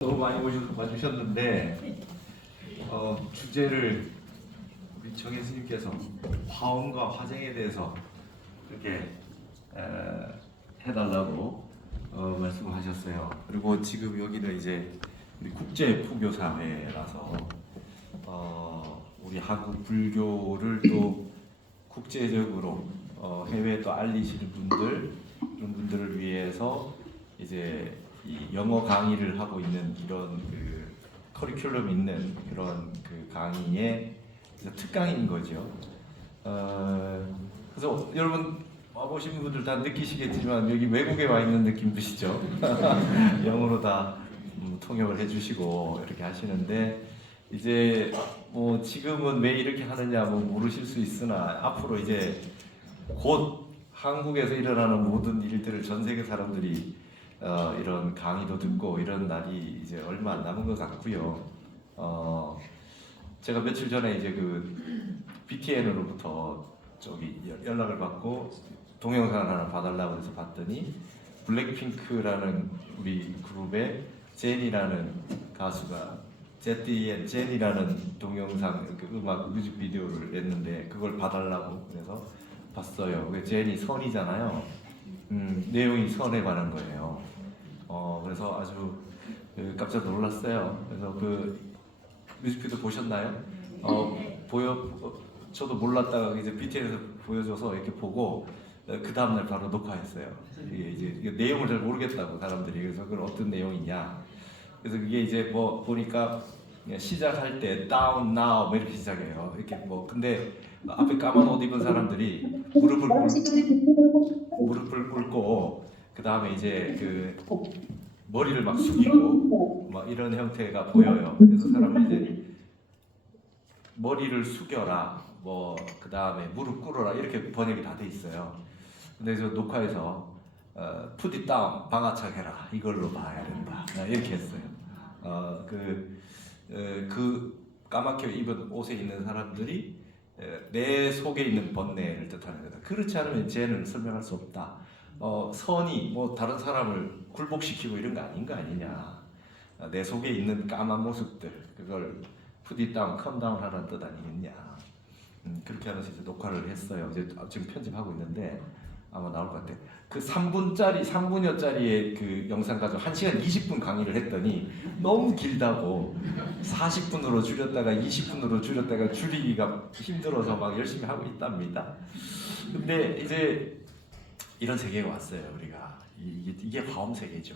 너무 많이 와주셨는데 주제를 우리 정혜 스님께서 화엄과 화쟁에 대해서 이렇게 해달라고 말씀하셨어요. 그리고 지금 여기는 이제 우리 국제 포교 사회라서 우리 한국 불교를 또 국제적으로 해외에 또 알리시는 분들 그런 분들을 위해서 이제 이 영어 강의를 하고 있는 이런 그 커리큘럼 있는 그런 그 강의의 특강인 거죠. 그래서 여러분 와보신 분들 다 느끼시겠지만 여기 외국에 와 있는 느낌 드시죠? 영어로 다 통역을 해주시고 이렇게 하시는데 이제 뭐 지금은 왜 이렇게 하느냐 뭐 모르실 수 있으나 앞으로 이제 곧 한국에서 일어나는 모든 일들을 전 세계 사람들이 이런 강의도 듣고 이런 날이 이제 얼마 안 남은 것 같고요. 제가 며칠 전에 이제 그 BTN으로부터 저기 연락을 받고 동영상을 하나 봐달라고 해서 봤더니 블랙핑크라는 우리 그룹의 제니라는 가수가 제티의 제니라는 동영상 그 음악 뮤직비디오를 냈는데 그걸 봐달라고 그래서 봤어요. 그 제니 선이잖아요. 내용이 선에 관한 거예요. 그래서 아주 깜짝 놀랐어요. 그래서 그 뮤직비디오 보셨나요? 저도 몰랐다가 이제 BTN에서 보여줘서 이렇게 보고 그 다음날 바로 녹화했어요. 이게 내용을 잘 모르겠다고 사람들이. 그래서 그건 어떤 내용이냐. 그래서 그게 이제 뭐 보니까 시작할 때 down now 뭐 이렇게 시작해요. 이렇게 뭐 근데 앞에 까만 옷 입은 사람들이 무릎을 꿇고 그 다음에 이제 그 머리를 막 숙이고 막 이런 형태가 보여요. 그래서 사람들이 이제 머리를 숙여라, 뭐 그 다음에 무릎 꿇어라 이렇게 번역이 다 돼 있어요. 근데 저 녹화에서 put it down, 방아착해라 이걸로 봐야 된다 이렇게 했어요. 그 까맣게 입은 옷에 있는 사람들이 내 속에 있는 번뇌를 뜻하는 거다. 그렇지 않으면 쟤는 설명할 수 없다. 선이 뭐 다른 사람을 굴복시키고 이런 거 아닌 거 아니냐. 내 속에 있는 까만 모습들 그걸 put it down, calm down 하라는 뜻 아니겠냐. 그렇게 하면서 이제 녹화를 했어요. 이제 지금 편집하고 있는데 아마 나올 것 같아. 그 3분여짜리의 그 영상 가지고 1시간 20분 강의를 했더니 너무 길다고 40분으로 줄였다가 20분으로 줄였다가 줄이기가 힘들어서 막 열심히 하고 있답니다. 근데 이제 이런 세계에 왔어요. 우리가 이게 화엄 세계죠.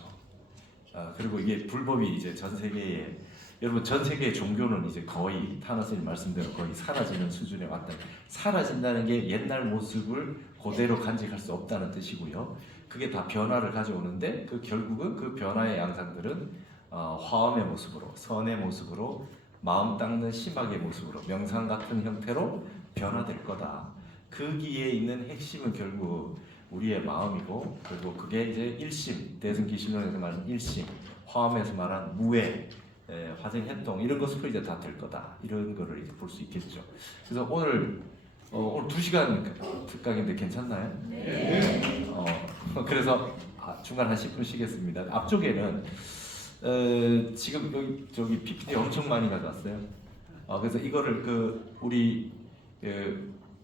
그리고 이게 불법이 이제 전 세계에 여러분 전 세계의 종교는 이제 거의 타나스님 말씀대로 거의 사라지는 수준에 왔다. 사라진다는 게 옛날 모습을 그대로 간직할 수 없다는 뜻이고요. 그게 다 변화를 가져오는데 그 결국은 그 변화의 양상들은 화엄의 모습으로, 선의 모습으로, 마음 닦는 심학의 모습으로, 명상 같은 형태로 변화될 거다. 거기에 있는 핵심은 결국 우리의 마음이고, 그리고 그게 이제 일심, 대승기신론에서 말하는 일심, 화엄에서 말하는 무애, 화생현동 이런 것으로 이제 다 될 거다. 이런 거를 이제 볼 수 있겠죠. 그래서 오늘 2시간 특강인데 괜찮나요? 네. 그래서 중간 한 10분 쉬겠습니다. 앞쪽에는 지금 저기 PPT 엄청 많이 가져왔어요. 그래서 이거를 그 우리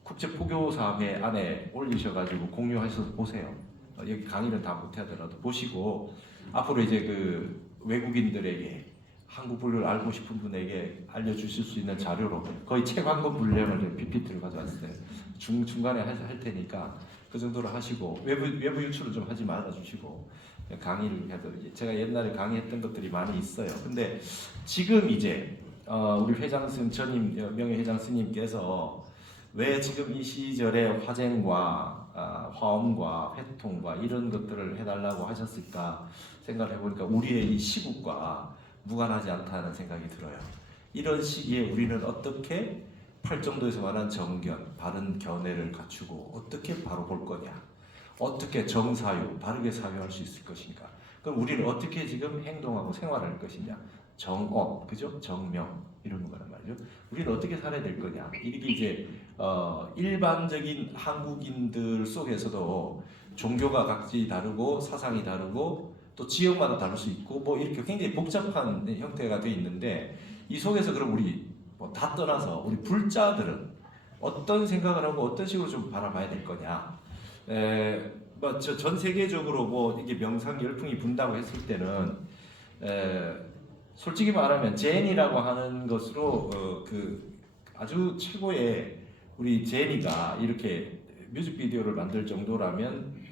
국제 포교사회 안에 올리셔가지고 공유하셔서 보세요. 여기 강의는 다 못하더라도 보시고 앞으로 이제 그 외국인들에게 한국 불교를 알고 싶은 분에게 알려주실 수 있는 자료로 거의 책 한 권 분량을 PPT를 가져왔어요. 중간에 할 테니까 그 정도로 하시고 외부 유출을 좀 하지 말아 주시고 강의를 해도 제가 옛날에 강의했던 것들이 많이 있어요. 근데 지금 이제 우리 회장 스님 전임 명예 회장 스님께서 왜 지금 이 시절에 화쟁과 화엄과 회통과 이런 것들을 해달라고 하셨을까 생각을 해보니까 우리의 이 시국과 무관하지 않다는 생각이 들어요. 이런 시기에 우리는 어떻게 팔정도에서 말하는 정견, 바른 견해를 갖추고 어떻게 바로 볼 거냐, 어떻게 정사유, 바르게 사유할 수 있을 것인가. 그럼 우리는 어떻게 지금 행동하고 생활할 것이냐, 정업, 그죠? 정명 이런 거란 말이죠. 우리는 어떻게 살아야 될 거냐. 이게 이제 일반적인 한국인들 속에서도 종교가 각지 다르고 사상이 다르고 또 지역마다 다를 수 있고 뭐 이렇게 굉장히 복잡한 형태가 돼 있는데 이 속에서 그럼 우리 뭐 다 떠나서 우리 불자들은 어떤 생각을 하고 어떤 식으로 좀 바라봐야 될 거냐? 뭐전 세계적으로 뭐 이게 명상 열풍이 분다고 했을 때는 솔직히 말하면 제니라고 하는 것으로 그 아주 최고의 우리 제니가 이렇게 뮤직비디오를 만들 정도라면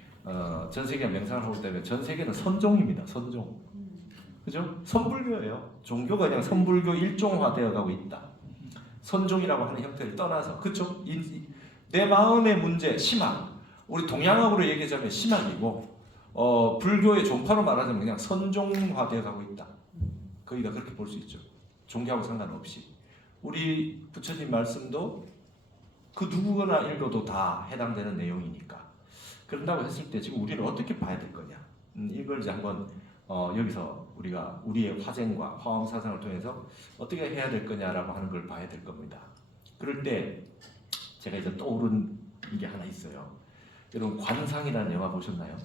전 세계가 명상을 하고 있다면 전 세계는 선종입니다. 선종. 그죠? 선불교예요. 종교가 그냥 선불교 일종화되어 가고 있다. 선종이라고 하는 형태를 떠나서 그쵸? 내 마음의 문제, 심학. 우리 동양학으로 얘기하자면 심학이고 불교의 종파로 말하자면 그냥 선종화되어 가고 있다. 거기가 그렇게 볼 수 있죠. 종교하고 상관없이. 우리 부처님 말씀도 그 누구나 읽어도 다 해당되는 내용이니까. 그런다고 했을 때 지금 우리는 어떻게 봐야 될 거냐? 이걸 이제 한번 여기서 우리가 우리의 화쟁과 화엄 사상을 통해서 어떻게 해야 될 거냐라고 하는 걸 봐야 될 겁니다. 그럴 때 제가 이제 떠오른 게 하나 있어요. 여러분 관상이라는 영화 보셨나요?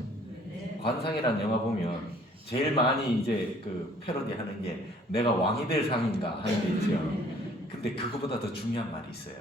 관상이라는 영화 보면 제일 많이 이제 그 패러디하는 게 내가 왕이 될 상인가 하는 게 있죠. 근데 그거보다 더 중요한 말이 있어요.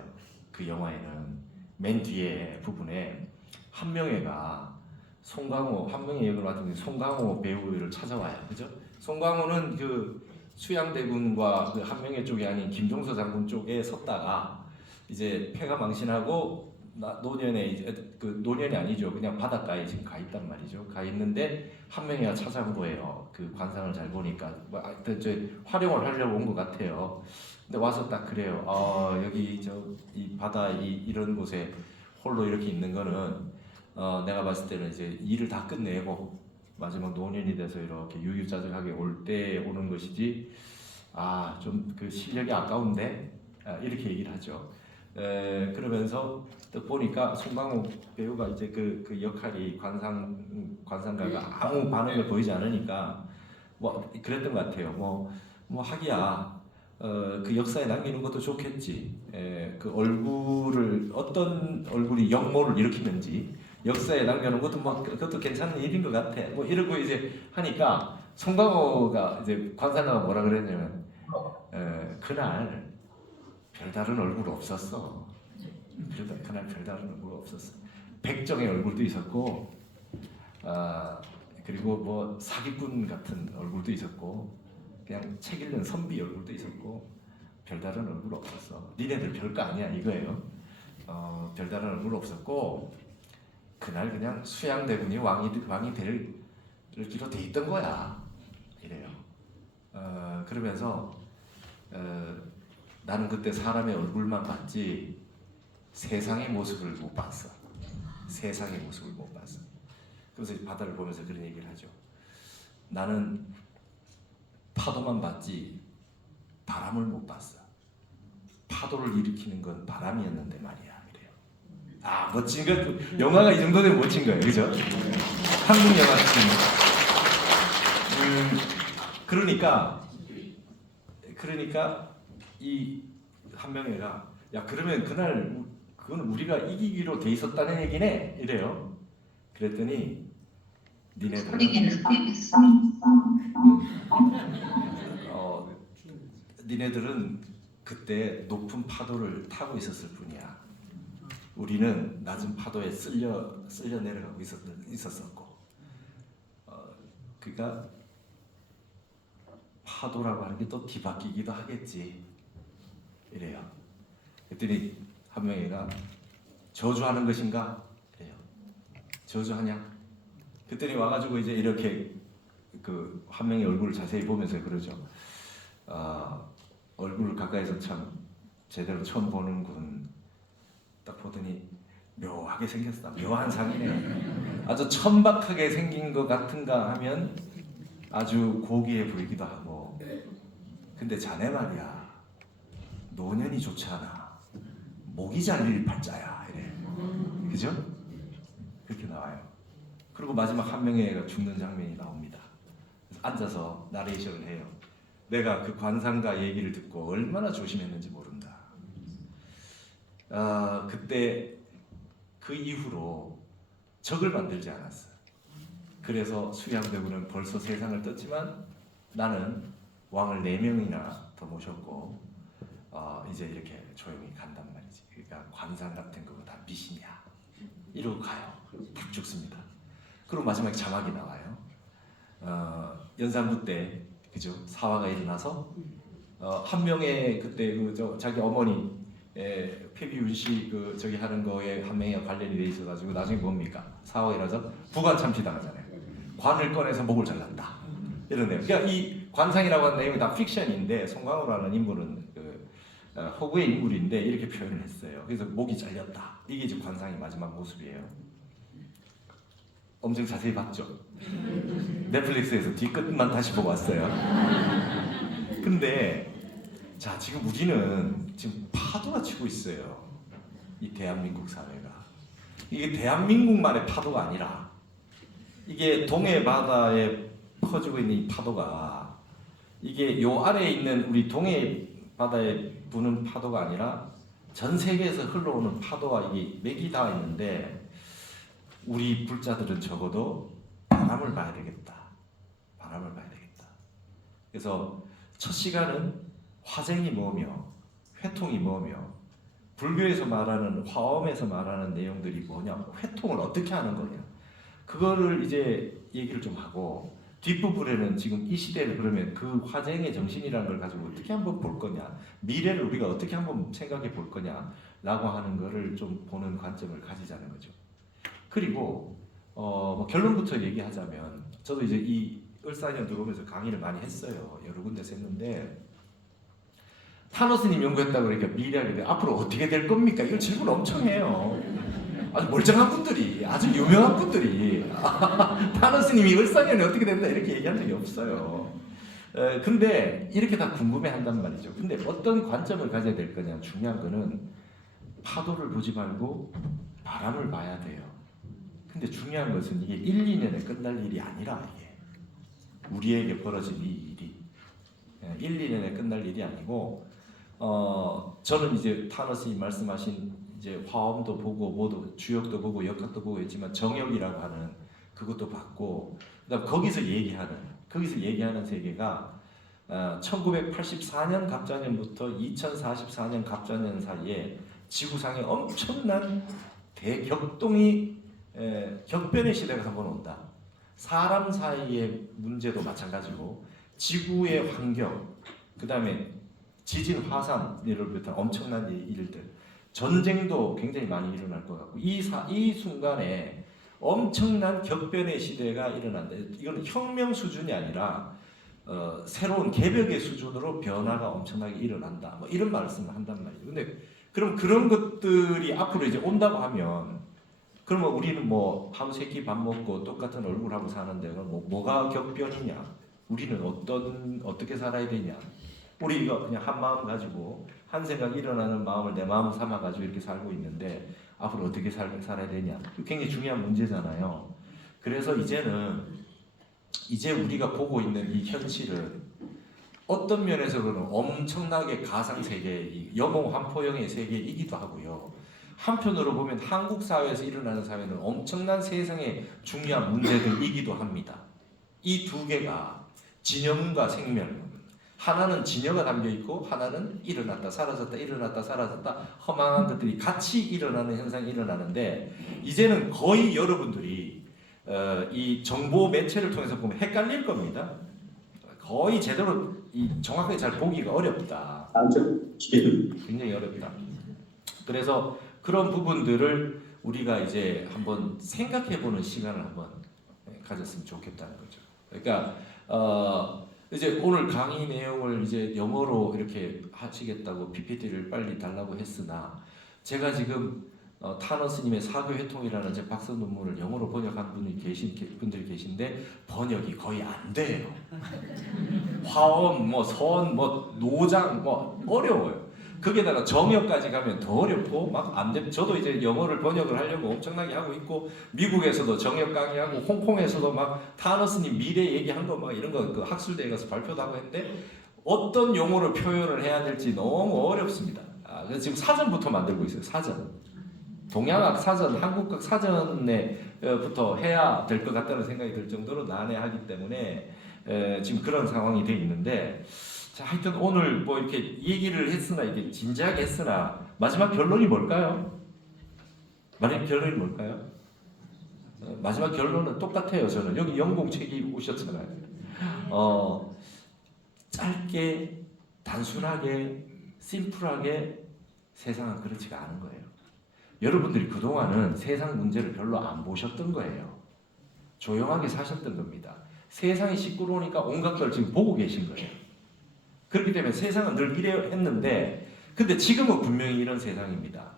그 영화에는 맨 뒤에 부분에 한명회가 송강호 한명회 역을 맡은 송강호 배우를 찾아와요. 그죠? 송강호는 그 수양대군과 그 한명회 쪽이 아닌 김종서 장군 쪽에 섰다가 이제 패가 망신하고 노년에 이제 그 노년이 아니죠. 그냥 바닷가에 지금 가 있단 말이죠. 가 있는데 한명회가 찾아온 거예요. 그 관상을 잘 보니까 뭐 활용을 하려고 온 것 같아요. 근데 와서 딱 그래요. 여기 이 바다 이런 곳에 홀로 이렇게 있는 거는 내가 봤을 때는 이제 일을 다 끝내고 마지막 노년이 돼서 이렇게 유유자적하게 올 때 오는 것이지 좀 그 실력이 아까운데 이렇게 얘기를 하죠. 그러면서 또 보니까 송강호 배우가 이제 그 역할이 관상가가 아무 반응을 보이지 않으니까 뭐 그랬던 것 같아요. 뭐 하기야 그 역사에 남기는 것도 좋겠지. 그 얼굴을 어떤 얼굴이 역모를 일으키는지 역사에 남겨놓은 것도 뭐 그것도 괜찮은 일인 것 같아. 뭐 이러고 이제 하니까 송강호가 이제 관상가가 뭐라 그랬냐면 그날 별다른 얼굴 없었어. 그날 별다른 얼굴 없었어. 백정의 얼굴도 있었고, 그리고 뭐 사기꾼 같은 얼굴도 있었고, 그냥 책 읽는 선비 얼굴도 있었고, 별다른 얼굴 없었어. 니네들 별거 아니야 이거예요. 별다른 얼굴 없었고, 그날 그냥 수양대군이 왕이 될 기로 돼 있던 거야. 이래요. 그러면서 나는 그때 사람의 얼굴만 봤지 세상의 모습을 못 봤어. 세상의 모습을 못 봤어. 그래서 바다를 보면서 그런 얘기를 하죠. 나는 파도만 봤지 바람을 못 봤어. 파도를 일으키는 건 바람이었는데 말이야. 이래요. 멋진 것. 영화가 이 정도 되면 멋진 거예요. 그죠? 한국 영화 그러니까 이 한명회가 야 그러면 그날 그건 우리가 이기기로 돼 있었다는 얘기네 이래요. 그랬더니 니네들은 그때 높은 파도를 타고 있었을 뿐이야. 우리는 낮은 파도에 쓸려 내려가고 있었었고 그러니까 파도라고 하는 게 또 뒤바뀌기도 하겠지 이래요. 그랬더니 한명회가 저주하는 것인가? 이래요. 저주하냐? 그랬더니 와가지고 이제 이렇게 그 한명의 얼굴을 자세히 보면서 그러죠. 얼굴을 가까이서 참 제대로 처음 보는군. 딱 보더니 묘하게 생겼다. 묘한 상이네요. 아주 천박하게 생긴 것 같은가 하면 아주 고귀해 보이기도 하고. 근데 자네 말이야. 노년이 좋지 않아. 목이 잘릴 팔자야. 이래. 그죠? 그렇게 나와요. 그리고 마지막 한명회가 죽는 장면이 나옵니다. 그래서 앉아서 나레이션을 해요. 내가 그 관상가 얘기를 듣고 얼마나 조심했는지 모른다. 그때 그 이후로 적을 만들지 않았어. 그래서 수양대군은 벌써 세상을 떴지만 나는 왕을 4명이나 더 모셨고 이제 이렇게 조용히 간단 말이지. 그러니까 관상 같은 거 다 미신이야. 이러고 가요. 딱 죽습니다. 그리고 마지막에 자막이 나와요. 연산부 때 그죠? 사화가 일어나서 한 명의 그때 자기 어머니 폐비윤 씨 저기 하는 거에 한 명이 관련이 돼 있어가지고 나중에 뭡니까? 사화가 일어나서 부관 참시당하잖아요. 관을 꺼내서 목을 잘랐다. 이런 내용. 그러니까 이 관상이라고 하는 내용이 다 픽션인데 송강호라는 인물은 허구의 인물인데 이렇게 표현을 했어요. 그래서 목이 잘렸다. 이게 이제 관상의 마지막 모습이에요. 엄청 자세히 봤죠? 넷플릭스에서 뒤끝만 다시 보고 왔어요. 근데 자 지금 우리는 지금 파도가 치고 있어요. 이 대한민국 사회가. 이게 대한민국만의 파도가 아니라 이게 동해 바다에 퍼지고 있는 이 파도가 이게 요 아래에 있는 우리 동해 바다에 부는 파도가 아니라 전 세계에서 흘러오는 파도와 이게 맥이 닿아 있는데 우리 불자들은 적어도 바람을 봐야 되겠다. 바람을 봐야 되겠다. 그래서 첫 시간은 화쟁이 뭐며 회통이 뭐며 불교에서 말하는 화엄에서 말하는 내용들이 뭐냐 회통을 어떻게 하는 거냐 그거를 이제 얘기를 좀 하고 뒷부분에는 지금 이 시대를 그러면 그 화쟁의 정신이라는 걸 가지고 어떻게 한번 볼 거냐 미래를 우리가 어떻게 한번 생각해 볼 거냐 라고 하는 거를 좀 보는 관점을 가지자는 거죠. 그리고 뭐 결론부터 얘기하자면 저도 이제 이 을사년 들어오면서 강의를 많이 했어요. 여러 군데서 했는데 타노스님 연구했다고 그러니까 미래에 앞으로 어떻게 될 겁니까? 이걸 질문 엄청 해요. 아주 멀쩡한 분들이 아주 유명한 분들이 타노스님이 을사년에 어떻게 된다 이렇게 얘기한 적이 없어요. 근데 이렇게 다 궁금해한단 말이죠. 근데 어떤 관점을 가져야 될 거냐 중요한 거는 파도를 보지 말고 바람을 봐야 돼요. 근데 중요한 것은 이게 1, 2년에 끝날 일이 아니라 이게 우리에게 벌어진 이 일이 1, 2년에 끝날 일이 아니고 저는 이제 타노스님 말씀하신 이제 화엄도 보고 모두 주역도 보고 역학도 보고 했지만 정역이라고 하는 그것도 봤고 그다음 거기서 얘기하는 세계가 1984년 갑자년부터 2044년 갑자년 사이에 지구상에 엄청난 대격동이 격변의 시대가 한번 온다. 사람 사이의 문제도 마찬가지고 지구의 환경, 그 다음에 지진, 화산 예를 비롯한 엄청난 일들, 전쟁도 굉장히 많이 일어날 것 같고 이 순간에 엄청난 격변의 시대가 일어난다. 이건 혁명 수준이 아니라 새로운 개벽의 수준으로 변화가 엄청나게 일어난다. 뭐 이런 말씀을 한단 말이에요. 근데 그럼 그런 것들이 앞으로 이제 온다고 하면 그러면 우리는 뭐 하루 세 끼 밥 먹고 똑같은 얼굴하고 사는데 뭐가 격변이냐? 우리는 어떻게 살아야 되냐? 우리가 그냥 한 마음 가지고 한 생각 일어나는 마음을 내 마음 삼아 가지고 이렇게 살고 있는데 앞으로 어떻게 살아야 되냐? 굉장히 중요한 문제잖아요. 그래서 이제 우리가 보고 있는 이 현실은 어떤 면에서는 엄청나게 가상 세계, 여몽 한포영의 세계이기도 하고요. 한편으로 보면 한국 사회에서 일어나는 사회는 엄청난 세상의 중요한 문제들이기도 합니다. 이 두 개가 진영과 생멸, 하나는 진여가 담겨 있고 하나는 일어났다 사라졌다 일어났다 사라졌다 허망한 것들이 같이 일어나는 현상이 일어나는데 이제는 거의 여러분들이 이 정보 매체를 통해서 보면 헷갈릴 겁니다. 거의 제대로 정확하게 잘 보기가 어렵다. 굉장히 어렵다. 그래서 그런 부분들을 우리가 이제 한번 생각해보는 시간을 한번 가졌으면 좋겠다는 거죠. 그러니까 이제 오늘 강의 내용을 이제 영어로 이렇게 하시겠다고 PPT를 빨리 달라고 했으나 제가 지금 타너스님의 사교회통이라는 제 박사 논문을 영어로 번역한 분들이 계신데 번역이 거의 안 돼요. 화엄, 뭐 선, 뭐 노장, 뭐 어려워요. 거기에다가 정역까지 가면 더 어렵고 막 안 돼. 저도 이제 영어를 번역을 하려고 엄청나게 하고 있고 미국에서도 정역 강의하고 홍콩에서도 막 타너스님 미래 얘기한 거 막 이런 거 그 학술대회 가서 발표도 하고 했는데 어떤 용어로 표현을 해야 될지 너무 어렵습니다. 그래서 지금 사전부터 만들고 있어요. 사전. 동양학 사전, 한국학 사전에부터 해야 될 것 같다는 생각이 들 정도로 난해하기 때문에 지금 그런 상황이 돼 있는데, 자, 하여튼 오늘 뭐 이렇게 얘기를 했으나 이게 진지하게 했으나 마지막 결론이 뭘까요? 마지막 결론이 뭘까요? 마지막 결론은 똑같아요. 저는 여기 연공책이 오셨잖아요. 짧게 단순하게 심플하게 세상은 그렇지가 않은 거예요. 여러분들이 그동안은 세상 문제를 별로 안 보셨던 거예요. 조용하게 사셨던 겁니다. 세상이 시끄러우니까 온갖 걸 지금 보고 계신 거예요. 그렇기 때문에 세상은 늘 이래 했는데, 근데 지금은 분명히 이런 세상입니다.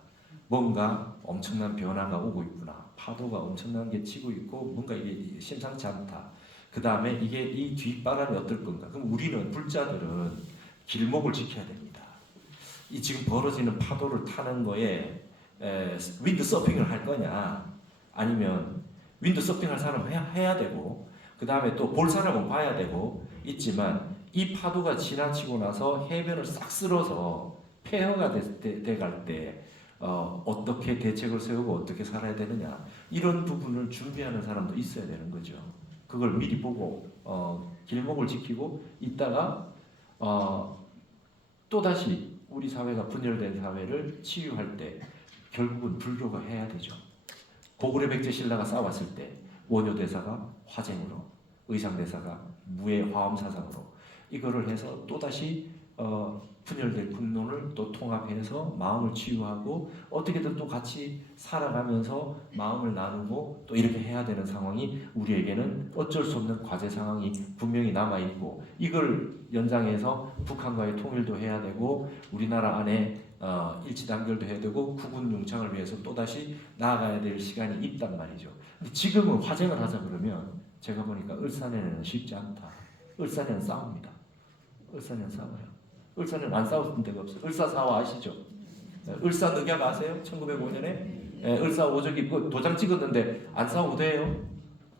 뭔가 엄청난 변화가 오고 있구나. 파도가 엄청난 게 치고 있고 뭔가 이게 심상치 않다. 그 다음에 이게 이 뒷바람이 어떨 건가. 그럼 우리는 불자들은 길목을 지켜야 됩니다. 이 지금 벌어지는 파도를 타는 거에 윈드 서핑을 할 거냐, 아니면 윈드 서핑 할 사람은 해야 되고, 그 다음에 또 볼 사람은 봐야 되고 있지만, 이 파도가 지나치고 나서 해변을 싹 쓸어서 폐허가 돼갈 때 어떻게 대책을 세우고 어떻게 살아야 되느냐, 이런 부분을 준비하는 사람도 있어야 되는 거죠. 그걸 미리 보고 길목을 지키고 있다가 또다시 우리 사회가 분열된 사회를 치유할 때 결국은 불교가 해야 되죠. 고구려 백제 신라가 싸웠을 때 원효대사가 화쟁으로, 의상대사가 무의 화엄 사상으로 이거를 해서 또다시 분열된 군론을 또 통합해서 마음을 치유하고 어떻게든 또 같이 살아가면서 마음을 나누고 또 이렇게 해야 되는 상황이 우리에게는 어쩔 수 없는 과제 상황이 분명히 남아있고, 이걸 연장해서 북한과의 통일도 해야 되고 우리나라 안에 일치 단결도 해야 되고 국군 융창을 위해서 또다시 나아가야 될 시간이 있단 말이죠. 근데 지금은 화쟁을 하자 그러면 제가 보니까 을사년에는 쉽지 않다. 을사년 싸웁니다. 을사년 싸워요. 을사는 안 싸웠던 데가 없어요. 을사사화 아시죠? 을사늑약 아세요? 1905년에 을사오적이 도장 찍었는데 안 싸워도 돼요.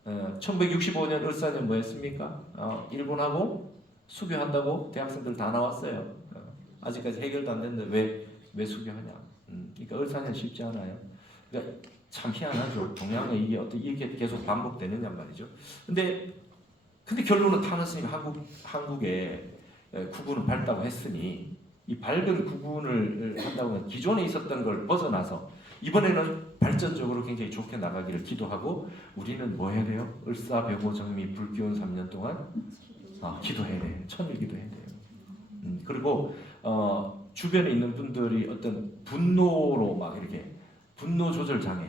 1965년 을사년 뭐 했습니까? 일본하고 수교한다고 대학생들 다 나왔어요. 아직까지 해결도 안 됐는데 왜 수교하냐? 그러니까 을사년 쉽지 않아요. 그러니까 참 희한하죠. 동양에 이게 어떻게 이렇게 계속 반복되느냐 말이죠. 근데 결론은 타는 스님 한국에 구군을 밟다고 했으니, 이 밝은 구군을 한다고 하면 기존에 있었던 걸 벗어나서 이번에는 발전적으로 굉장히 좋게 나가기를 기도하고, 우리는 뭐 해야 돼요? 을사병호정미 불기운 3년 동안 기도해야 돼요. 천일 기도해야 돼요. 그리고 주변에 있는 분들이 어떤 분노로 막 이렇게 분노 조절 장애,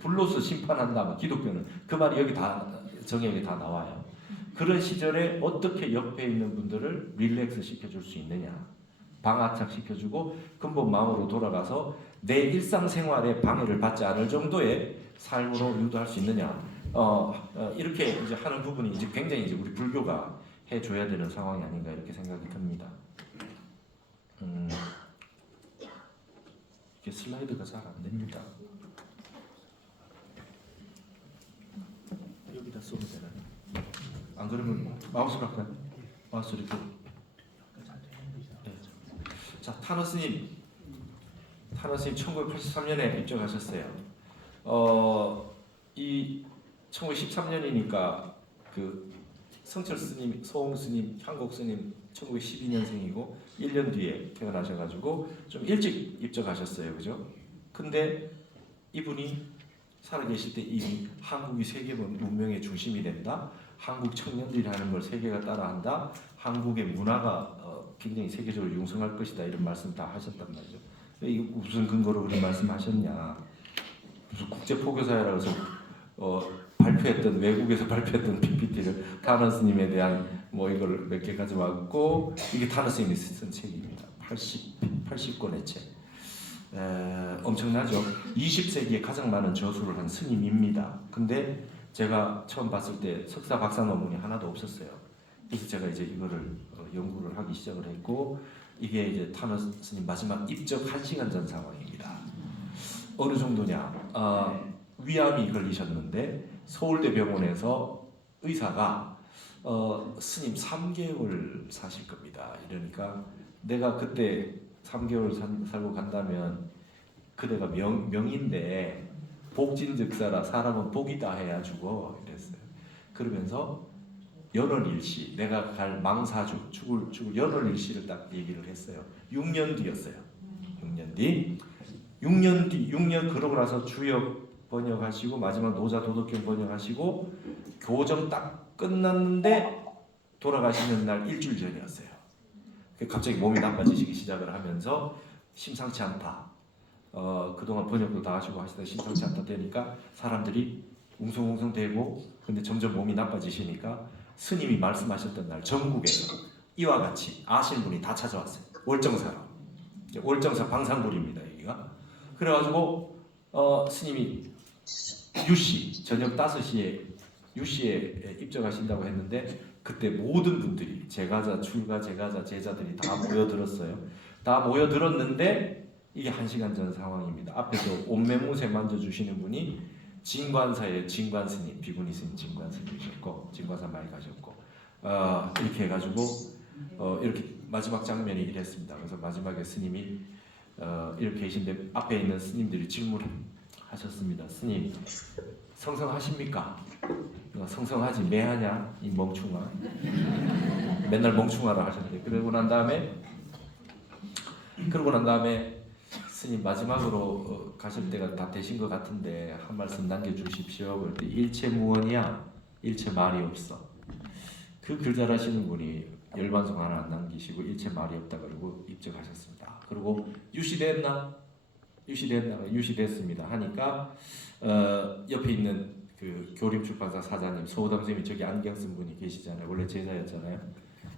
불로서 심판한다, 기독교는 그 말이 여기 다 정의에 다 나와요. 그런 시절에 어떻게 옆에 있는 분들을 릴렉스 시켜줄 수 있느냐, 방아착 시켜주고 근본 마음으로 돌아가서 내 일상생활에 방해를 받지 않을 정도의 삶으로 유도할 수 있느냐, 이렇게 이제 하는 부분이 이제 굉장히 이제 우리 불교가 해줘야 되는 상황이 아닌가 이렇게 생각이 듭니다. 이게 슬라이드가 잘 안 됩니다. 여기다 써도 되나요? 안 그러면 마우스로 할까요? 마우스 이렇게. 네. 자, 타너 스님 1983년에 입적하셨어요. 이 1913년이니까 그 성철 스님, 소홍 스님, 향곡 스님 1912년생이고 1년 뒤에 태어나셔가지고 좀 일찍 입적하셨어요, 그죠? 근데 이분이 살아계실 때 이미 한국이 세계 문명의 중심이 된다, 한국 청년들이 하는 걸 세계가 따라한다, 한국의 문화가 굉장히 세계적으로 융성할 것이다, 이런 말씀 다 하셨단 말이죠. 이거 무슨 근거로 그런 말씀하셨냐? 무슨 국제포교사회라고 해서 발표했던, 외국에서 발표했던 PPT를 타너 스님에 대한 뭐 이걸 몇 개 가져왔고, 이게 타너 스님이 쓴 책입니다. 80권의 책. 엄청나죠. 20세기에 가장 많은 저술을 한 스님입니다. 근데 제가 처음 봤을 때 석사 박사 논문이 하나도 없었어요. 그래서 제가 이제 이거를 연구를 하기 시작을 했고, 이게 이제 타너 스님 마지막 입적 1시간 전 상황입니다. 어느 정도냐? 위암이 걸리셨는데 서울대 병원에서 의사가 스님 3개월 사실 겁니다. 이러니까 내가 그때 3개월 살고 간다면 그대가 명인데 복진즉사라 사람은 복이다 해야 주고 이랬어요. 그러면서 연월일시 내가 갈 망사주 죽을 연월일시를 딱 얘기를 했어요. 6년 뒤였어요. 6년 그러고 나서 주역 번역하시고 마지막 노자 도덕경 번역하시고 교정 딱 끝났는데 돌아가시는 날 일주일 전이었어요. 갑자기 몸이 나빠지시기 시작을 하면서 심상치 않다. 그동안 번역도 다 하시고 하시다 심상치 않다 되니까 사람들이 웅성웅성대고 근데 점점 몸이 나빠지시니까 스님이 말씀하셨던 날 전국에서 이와 같이 아시는 분이 다 찾아왔어요. 월정사로. 월정사 방상불입니다 여기가. 그래가지고 스님이 유씨 저녁 5시에 유씨에 입적하신다고 했는데 그때 모든 분들이 제가자, 출가, 제가자, 제자들이 다 모여들었어요. 다 모여들었는데 이게 1시간 전 상황입니다. 앞에서 옷매무새 만져주시는 분이 진관사의 진관스님, 비구니 스님 진관스님이셨고 진관사 많이 가셨고 이렇게 해가지고 이렇게 마지막 장면이 이랬습니다. 그래서 마지막에 스님이 이렇게 계신데 앞에 있는 스님들이 질문을 하셨습니다. 스님 성성하십니까? 성성하지 매하냐 이 멍충아. 맨날 멍충아라 하셨는데 그러고 난 다음에 스님 마지막으로 가실 때가 다 되신 것 같은데 한 말씀 남겨주십시오. 그랬더니 일체무언이야. 일체 말이 없어. 그 글 잘하시는 분이 열반송 하나 안 남기시고 일체 말이 없다 그러고 입적하셨습니다. 그리고 유시됐나? 유시됐습니다 하니까 옆에 있는 그 교림출판사 사장님 소호담 선생님이 저기 안경 쓴 분이 계시잖아요. 원래 제자였잖아요.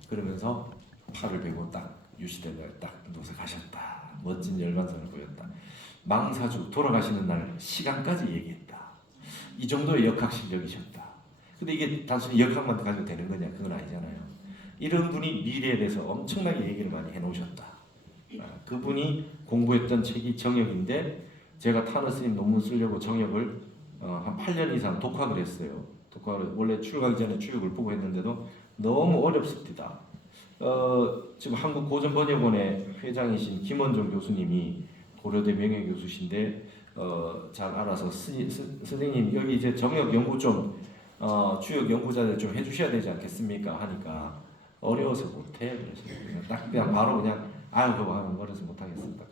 그러면서 팔을 베고 딱 유시되고 딱 누워서 가셨다. 멋진 열반성을 보였다. 망사주 돌아가시는 날 시간까지 얘기했다. 이 정도의 역학실력이셨다. 근데 이게 단순히 역학만 가지고 되는 거냐? 그건 아니잖아요. 이런 분이 미래에 대해서 엄청나게 얘기를 많이 해놓으셨다. 그분이 공부했던 책이 정역인데 제가 타너 스님 논문 쓰려고 정역을 한 8년 이상 독학을 했어요. 독학을 원래 출가하기 전에 추역을 보고 했는데도 너무 어렵습니다. 지금 한국고전번역원의 회장이신 김원종 교수님이 고려대 명예교수신데 잘 알아서 선생님 여기 이제 정역 연구 좀 추역 연구자들 좀 해주셔야 되지 않겠습니까? 하니까 어려워서 못해 그러시더라고요. 딱 그냥 바로 그냥 아유 그거 하면 어려서 못하겠습니다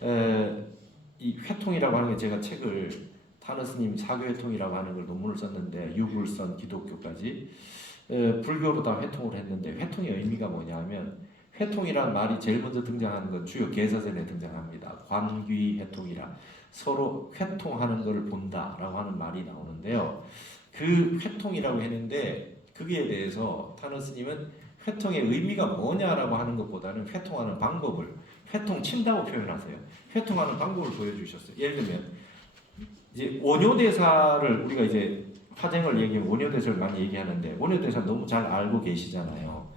그러시더라고요. 이 회통이라고 하는 게 제가 책을 타너 스님 사교회통이라고 하는 걸 논문을 썼는데 유불선 기독교까지 불교로 다 회통을 했는데 회통의 의미가 뭐냐면 회통이란 말이 제일 먼저 등장하는 건 주요 계사전에 등장합니다. 관귀회통이라 서로 회통하는 것을 본다라고 하는 말이 나오는데요. 그 회통이라고 했는데 거기에 대해서 타너 스님은 회통의 의미가 뭐냐라고 하는 것보다는 회통하는 방법을 회통친다고 표현하세요. 회통하는 방법을 보여주셨어요. 예를 들면 이제 원효대사를 우리가 이제 화쟁을 얘기하면 원효대사를 많이 얘기하는데 원효대사 너무 잘 알고 계시잖아요.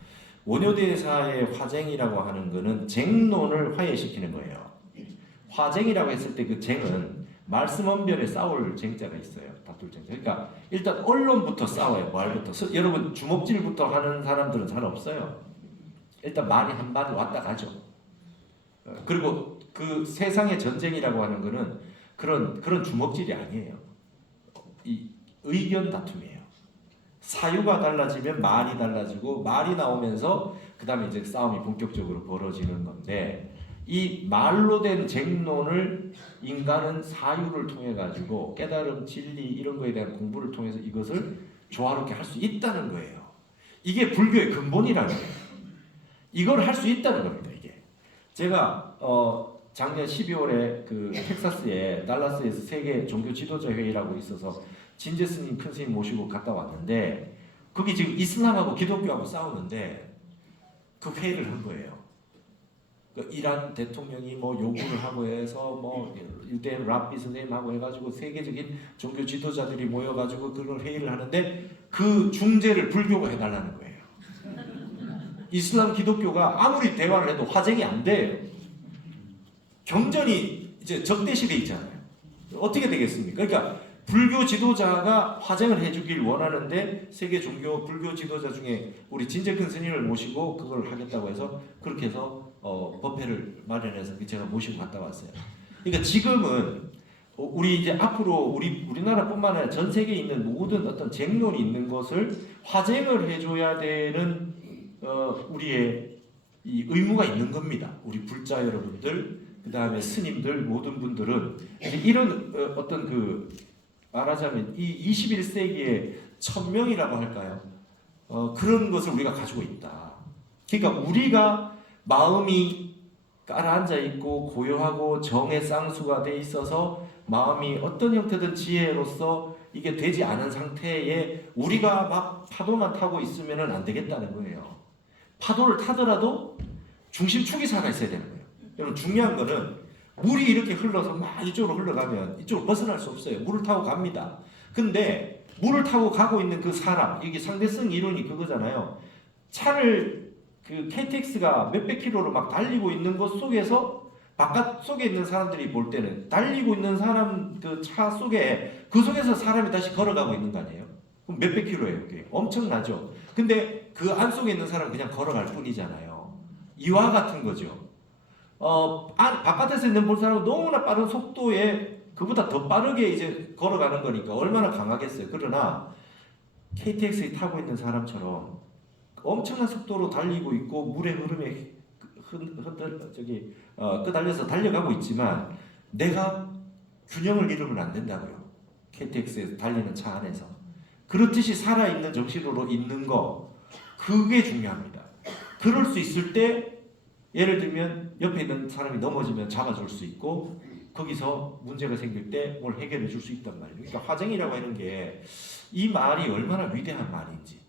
원효대사의 화쟁이라고 하는 거는 쟁론을 화해시키는 거예요. 화쟁이라고 했을 때 그 쟁은 말씀 언변에 싸울 쟁자가 있어요. 다툴 쟁자. 그러니까 일단 언론부터 싸워요. 말부터. 여러분 주먹질부터 하는 사람들은 잘 없어요. 일단 말이 한마디 왔다 가죠. 그리고 그 세상의 전쟁이라고 하는 거는 그런 주먹질이 아니에요. 이 의견 다툼이에요. 사유가 달라지면 말이 달라지고 말이 나오면서 그 다음에 이제 싸움이 본격적으로 벌어지는 건데 이 말로 된 쟁론을 인간은 사유를 통해 가지고 깨달음, 진리 이런 거에 대한 공부를 통해서 이것을 조화롭게 할 수 있다는 거예요. 이게 불교의 근본이라는 거예요. 이걸 할 수 있다는 겁니다. 이게 제가 작년 12월에 그 텍사스에 달라스에서 세계 종교 지도자 회의라고 있어서 진제 스님 큰 스님 모시고 갔다 왔는데 거기 지금 이슬람하고 기독교하고 싸우는데 그 회의를 한 거예요. 그 이란 대통령이 뭐 요구를 하고 해서 뭐 유대인 랍비 선생님하고 해가지고 세계적인 종교 지도자들이 모여가지고 그걸 회의를 하는데 그 중재를 불교가 해달라는 거예요. 이슬람 기독교가 아무리 대화를 해도 화쟁이 안 돼요. 경전이 이제 적대시돼 있잖아요. 어떻게 되겠습니까? 그러니까 불교 지도자가 화쟁을 해주길 원하는데 세계 종교 불교 지도자 중에 우리 진재큰 스님을 모시고 그걸 하겠다고 해서 그렇게 해서 법회를 마련해서 제가 모시고 갔다 왔어요. 그러니까 지금은 우리 이제 앞으로 우리나라뿐만 아니라 전 세계에 있는 모든 어떤 쟁론이 있는 것을 화쟁을 해줘야 되는 우리의 이 의무가 있는 겁니다. 우리 불자 여러분들, 그 다음에 스님들 모든 분들은 이제 이런 어떤 그 말하자면 이 21세기의 천명이라고 할까요? 그런 것을 우리가 가지고 있다. 그러니까 우리가 마음이 깔아앉아 있고 고요하고 정의 쌍수가 돼 있어서 마음이 어떤 형태든 지혜로서 이게 되지 않은 상태에 우리가 막 파도만 타고 있으면 안 되겠다는 거예요. 파도를 타더라도 중심축이 살아 있어야 되는 거예요. 여러분 중요한 거는 물이 이렇게 흘러서 막 이쪽으로 흘러가면 이쪽으로 벗어날 수 없어요. 물을 타고 갑니다. 근데 물을 타고 가고 있는 그 사람, 이게 상대성 이론이 그거잖아요. 차를 그 KTX가 몇백 킬로로 막 달리고 있는 것 속에서 바깥 속에 있는 사람들이 볼 때는 달리고 있는 사람 그 차 속에 그 속에서 사람이 다시 걸어가고 있는 거 아니에요? 그럼 몇백 킬로예요, 그게 엄청나죠. 근데 그 안 속에 있는 사람은 그냥 걸어갈 뿐이잖아요. 이와 같은 거죠. 바깥에서 있는 볼 사람은 너무나 빠른 속도에 그보다 더 빠르게 이제 걸어가는 거니까 얼마나 강하겠어요. 그러나 KTX에 타고 있는 사람처럼 엄청난 속도로 달리고 있고 물의 흐름에 끄달려서 달려가고 있지만 내가 균형을 잃으면 안 된다고요. KTX에서 달리는 차 안에서. 그렇듯이 살아있는 정신으로 있는 거, 그게 중요합니다. 그럴 수 있을 때 예를 들면 옆에 있는 사람이 넘어지면 잡아줄 수 있고 거기서 문제가 생길 때 뭘 해결해 줄 수 있단 말이에요. 그러니까 화쟁이라고 하는 게 이 말이 얼마나 위대한 말인지,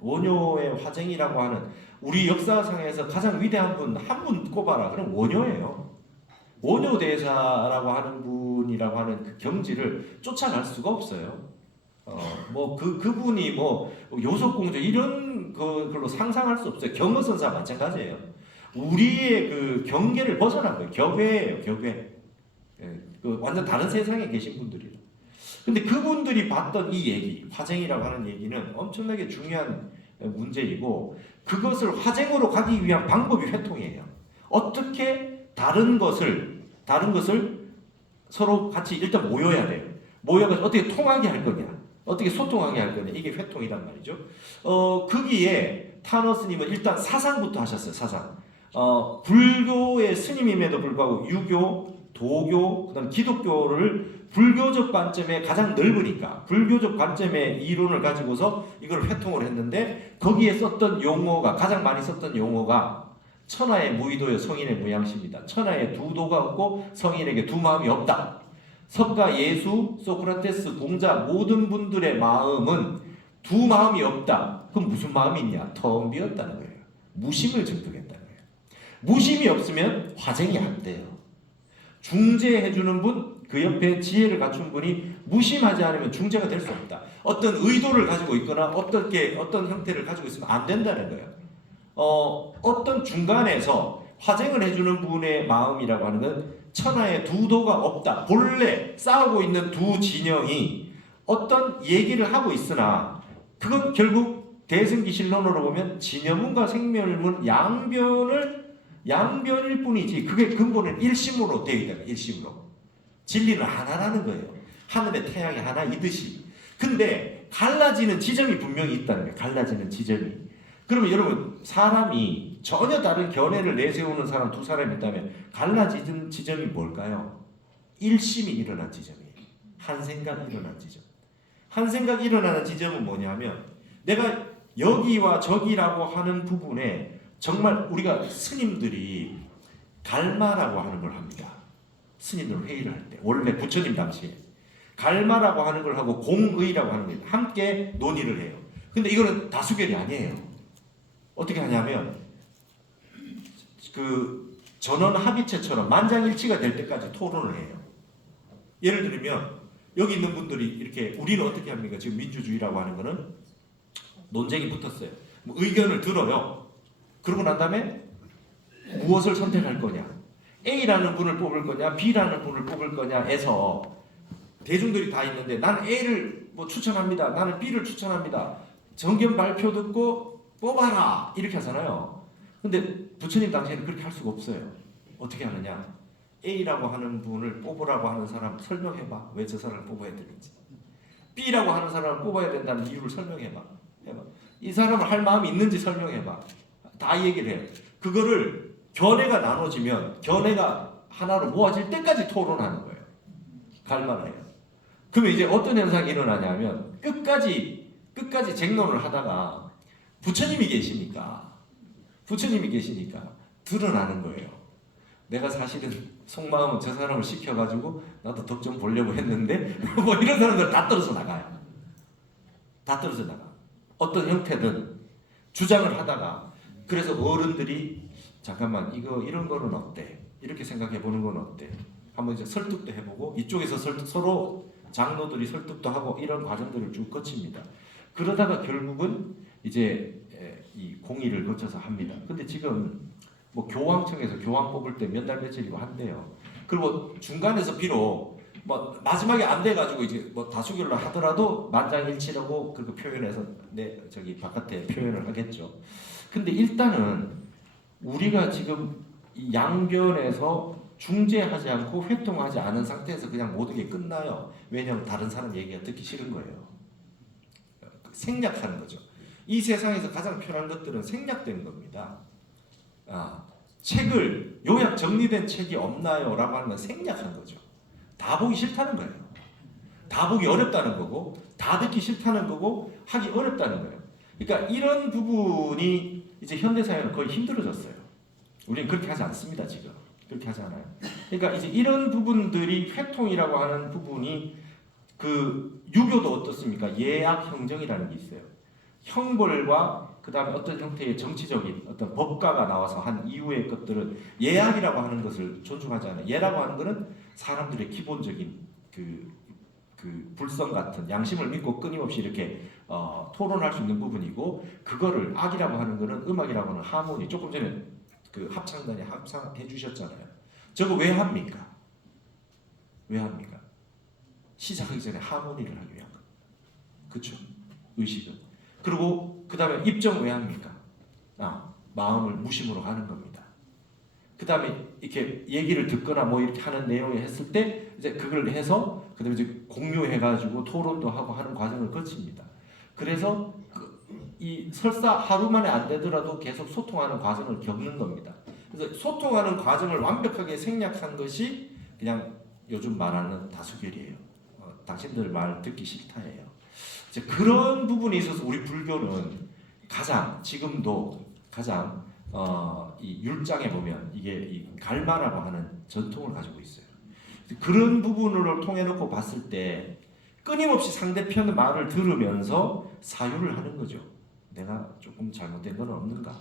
원효의 화쟁이라고 하는 우리 역사상에서 가장 위대한 분 한 분 꼽아라. 그럼 원효예요. 원효 대사라고 하는 분이라고 하는 그 경지를 쫓아갈 수가 없어요. 그분이 뭐 요속공주 이런 걸로 상상할 수 없어요. 경허선사 마찬가지예요. 우리의 그 경계를 벗어난 거예요. 격외예요, 격외. 완전 다른 세상에 계신 분들이에요. 근데 그분들이 봤던 이 얘기, 화쟁이라고 하는 얘기는 엄청나게 중요한 문제이고 그것을 화쟁으로 가기 위한 방법이 회통이에요. 어떻게 다른 것을 서로 같이 일단 모여야 돼요. 모여서 어떻게 통하게 할 거냐, 어떻게 소통하게 할 거냐, 이게 회통이란 말이죠. 거기에 타너 스님은 일단 사상부터 하셨어요. 사상. 불교의 스님임에도 불구하고 유교, 도교, 그다음 기독교를 불교적 관점에 가장 넓으니까 불교적 관점의 이론을 가지고서 이걸 회통을 했는데 거기에 썼던 용어가 가장 많이 썼던 용어가 천하의 무의도여 성인의 무양심이다. 천하에 두 도가 없고 성인에게 두 마음이 없다. 석가, 예수, 소크라테스, 공자 모든 분들의 마음은 두 마음이 없다. 그럼 무슨 마음이 있냐? 텅 비었다는 거예요. 무심을 증득했다는 거예요. 무심이 없으면 화쟁이 안 돼요. 중재해주는 분, 그 옆에 지혜를 갖춘 분이 무심하지 않으면 중재가 될 수 없다. 어떤 의도를 가지고 있거나 어떤 형태를 가지고 있으면 안 된다는 거예요. 어떤 중간에서 화쟁을 해주는 분의 마음이라고 하는 건 천하에 두 도가 없다. 본래 싸우고 있는 두 진영이 어떤 얘기를 하고 있으나 그건 결국 대승기실론으로 보면 진여문과 생멸문 양변일 뿐이지 그게 근본은 일심으로 되어 있다. 일심으로. 진리는 하나라는 거예요. 하늘의 태양이 하나이듯이. 근데 갈라지는 지점이 분명히 있다는 거예요. 갈라지는 지점이. 그러면 여러분 사람이 전혀 다른 견해를 내세우는 사람 두 사람이 있다면 갈라지는 지점이 뭘까요? 일심이 일어난 지점이에요. 한 생각이 일어난 지점. 한 생각이 일어나는 지점은 뭐냐면 내가 여기와 저기라고 하는 부분에 정말 우리가 스님들이 갈마라고 하는 걸 합니다. 스님들 회의를 할 때 원래 부처님 당시에 갈마라고 하는 걸 하고 공의라고 하는 걸 함께 논의를 해요. 근데 이거는 다수결이 아니에요. 어떻게 하냐면 그 전원 합의체처럼 만장일치가 될 때까지 토론을 해요. 예를 들면 여기 있는 분들이 이렇게 우리는 어떻게 합니까? 지금 민주주의라고 하는 거는 논쟁이 붙었어요. 뭐 의견을 들어요. 그러고 난 다음에 무엇을 선택할 거냐? A라는 분을 뽑을 거냐, B라는 분을 뽑을 거냐에서 대중들이 다 있는데 나는 A를 뭐 추천합니다. 나는 B를 추천합니다. 정견 발표 듣고 뽑아라 이렇게 하잖아요. 근데 부처님 당시에는 그렇게 할 수가 없어요. 어떻게 하느냐? A라고 하는 분을 뽑으라고 하는 사람 설명해봐. 왜 저 사람을 뽑아야 되는지. B라고 하는 사람을 뽑아야 된다는 이유를 설명해봐. 해봐. 이 사람을 할 마음이 있는지 설명해봐. 다 얘기를 해요. 그거를 견해가 나눠지면 견해가 하나로 모아질 때까지 토론하는 거예요. 갈망을 해요. 그러면 이제 어떤 현상이 일어나냐면 끝까지 쟁론을 하다가 부처님이 계시니까 드러나는 거예요. 내가 사실은 속마음은 저 사람을 시켜가지고 나도 덕 좀 보려고 했는데 뭐 이런 사람들 다 떨어져 나가요. 다 떨어져 나가. 어떤 형태든 주장을 하다가 그래서 어른들이 잠깐만 이런 거는 어때? 이렇게 생각해 보는 건 어때? 한번 이제 설득도 해보고 이쪽에서 서로 장로들이 설득도 하고 이런 과정들을 쭉 거칩니다. 그러다가 결국은 이제 이 공의를 거쳐서 합니다. 근데 지금 뭐 교황청에서 교황 뽑을 때 몇 달 며칠이고 한대요. 그리고 중간에서 비록 뭐 마지막에 안 돼가지고 이제 뭐 다수결로 하더라도 만장일치라고 그렇게 표현해서 저기 바깥에 표현을 하겠죠. 근데 일단은 우리가 지금 이 양변에서 중재하지 않고 회통하지 않은 상태에서 그냥 모든 게 끝나요. 왜냐하면 다른 사람 얘기가 듣기 싫은 거예요. 생략하는 거죠. 이 세상에서 가장 편한 것들은 생략된 겁니다. 책을 요약 정리된 책이 없나요? 라고 하면 생략한 거죠. 다 보기 싫다는 거예요. 다 보기 어렵다는 거고 다 듣기 싫다는 거고 하기 어렵다는 거예요. 그러니까 이런 부분이 이제 현대사회는 거의 힘들어졌어요. 우리는 그렇게 하지 않습니다. 지금 그렇게 하지 않아요. 그러니까 이제 이런 부분들이 회통이라고 하는 부분이 그 유교도 어떻습니까? 예악 형정이라는 게 있어요. 형벌과 그 다음에 어떤 형태의 정치적인 어떤 법가가 나와서 한 이후의 것들은 예악이라고 하는 것을 존중하지 않아요. 예라고 하는 것은 사람들의 기본적인 그 불성 같은 양심을 믿고 끊임없이 이렇게 토론할 수 있는 부분이고, 그거를 악이라고 하는 것은 음악이라고 하는 하모니, 조금 전에 그 합창단이 합창해 주셨잖아요. 저거 왜 합니까? 왜 합니까? 시작하기 전에 하모니를 하기 위한 거. 그렇죠? 의식은. 그리고 그 다음에 입정 왜 합니까? 마음을 무심으로 하는 겁니다. 그 다음에 이렇게 얘기를 듣거나 뭐 이렇게 하는 내용을 했을 때 이제 그걸 해서 그 다음에 이제 공유해가지고 토론도 하고 하는 과정을 거칩니다. 그래서 이 설사 하루 만에 안 되더라도 계속 소통하는 과정을 겪는 겁니다. 그래서 소통하는 과정을 완벽하게 생략한 것이 그냥 요즘 말하는 다수결이에요. 당신들 말 듣기 싫다예요. 이제 그런 부분에 있어서 우리 불교는 지금도 가장 이 율장에 보면 이게 이 갈마라고 하는 전통을 가지고 있어요. 그런 부분을 통해 놓고 봤을 때 끊임없이 상대편의 말을 들으면서 사유를 하는 거죠. 내가 조금 잘못된 건 없는가?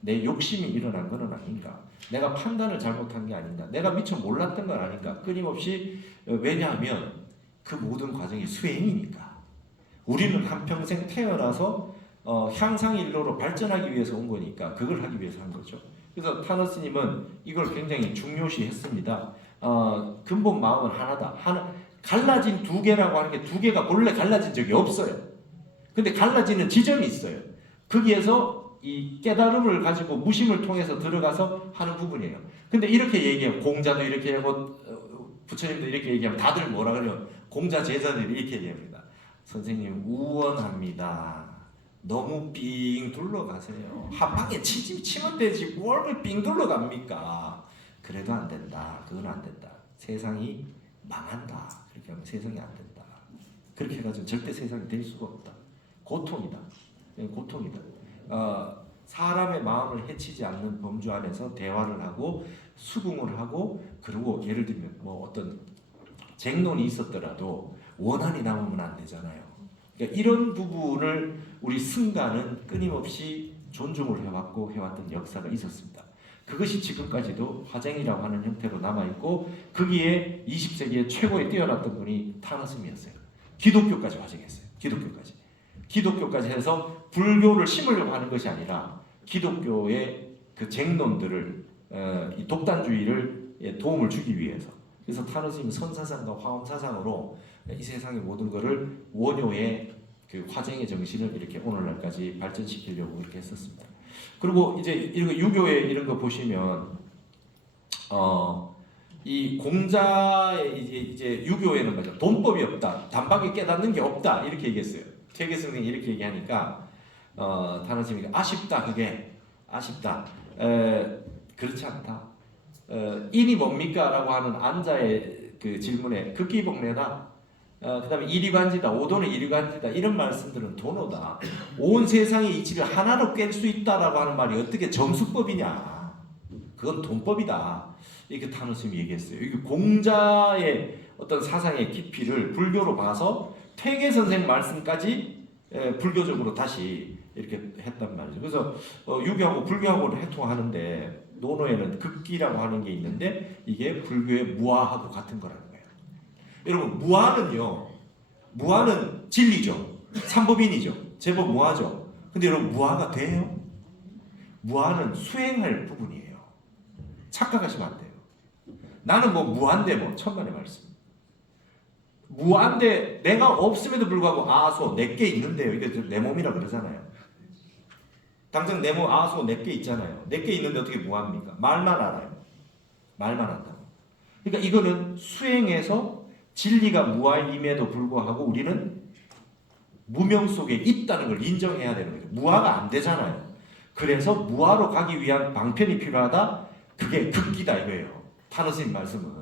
내 욕심이 일어난 건 아닌가? 내가 판단을 잘못한 게 아닌가? 내가 미처 몰랐던 건 아닌가? 끊임없이, 왜냐하면 그 모든 과정이 수행이니까. 우리는 한평생 태어나서 향상일로로 발전하기 위해서 온 거니까 그걸 하기 위해서 한 거죠. 그래서 타너 스님은 이걸 굉장히 중요시했습니다. 근본 마음은 하나다. 갈라진 두 개라고 하는 게 두 개가 본래 갈라진 적이 없어요. 근데 갈라지는 지점이 있어요. 거기에서 이 깨달음을 가지고 무심을 통해서 들어가서 하는 부분이에요. 근데 이렇게 얘기해요. 공자도 이렇게 하고 부처님도 이렇게 얘기하면 다들 뭐라 그래요? 공자 제자들이 이렇게 얘기합니다. 선생님 우원합니다. 너무 삥 둘러가세요. 한 방에 치면 되지 뭘 삥 둘러갑니까? 그래도 안 된다. 그건 안 된다. 세상이 망한다. 그렇게 하면 세상이 안 된다. 그렇게 해가지고 절대 세상이 될 수가 없다. 고통이다. 고통이다. 사람의 마음을 해치지 않는 범주 안에서 대화를 하고 수긍을 하고, 그리고 예를 들면 뭐 어떤 쟁론이 있었더라도 원한이 남으면 안 되잖아요. 그러니까 이런 부분을 우리 승가는 끊임없이 존중을 해왔고 해왔던 역사가 있었습니다. 그것이 지금까지도 화쟁이라고 하는 형태로 남아있고, 거기에 20세기에 최고에 뛰어났던 분이 타너 스님이었어요. 기독교까지 화쟁했어요. 기독교까지 해서 불교를 심으려고 하는 것이 아니라 기독교의 그 쟁론들을 이 독단주의를 도움을 주기 위해서. 그래서 타너 스님은 선사상과 화엄사상으로 이 세상의 모든 것을 원효의 그 화쟁의 정신을 이렇게 오늘날까지 발전시키려고 그렇게 했었습니다. 그리고 이제 이런 유교의 이런 거 보시면 이 공자의 이제 유교에는 뭐죠? 돈법이 없다, 단박에 깨닫는 게 없다 이렇게 얘기했어요. 퇴계 선생이 이렇게 얘기하니까 타는 스님이 아쉽다, 그게 아쉽다. 그렇지 않다. 인이 뭡니까?라고 하는 안자의 그 질문에 극기복례다. 그다음에 이리관지다, 오도는 이리관지다 이런 말씀들은 도노다. 온 세상의 이치를 하나로 깰 수 있다라고 하는 말이 어떻게 정수법이냐? 그건 돈법이다. 이렇게 타노 스님이 얘기했어요. 이게 공자의 어떤 사상의 깊이를 불교로 봐서 퇴계 선생 말씀까지 불교적으로 다시 이렇게 했단 말이죠. 그래서 유교하고 불교하고 해통하는데 노노에는 극기라고 하는 게 있는데 이게 불교의 무아하고 같은 거라는 거예요. 여러분 무아는 진리죠. 삼법인이죠. 제법 무아죠. 근데 여러분 무아가 돼요? 무아는 수행할 부분이에요. 착각하시면 안 돼요. 나는 뭐 무한데 뭐 천만의 말씀. 무한데 내가 없음에도 불구하고 아소 내게 있는데요. 이게 내 몸이라 그러잖아요. 당장 내 몸 아소 내게 있잖아요. 내게 있는데 어떻게 무합니까? 말만 알아요. 말만 한다고. 그러니까 이거는 수행에서 진리가 무아임에도 불구하고 우리는 무명 속에 있다는 걸 인정해야 되는 거죠. 무아가 안 되잖아요. 그래서 무아로 가기 위한 방편이 필요하다. 그게 극기다 이거예요. 타노스님 말씀은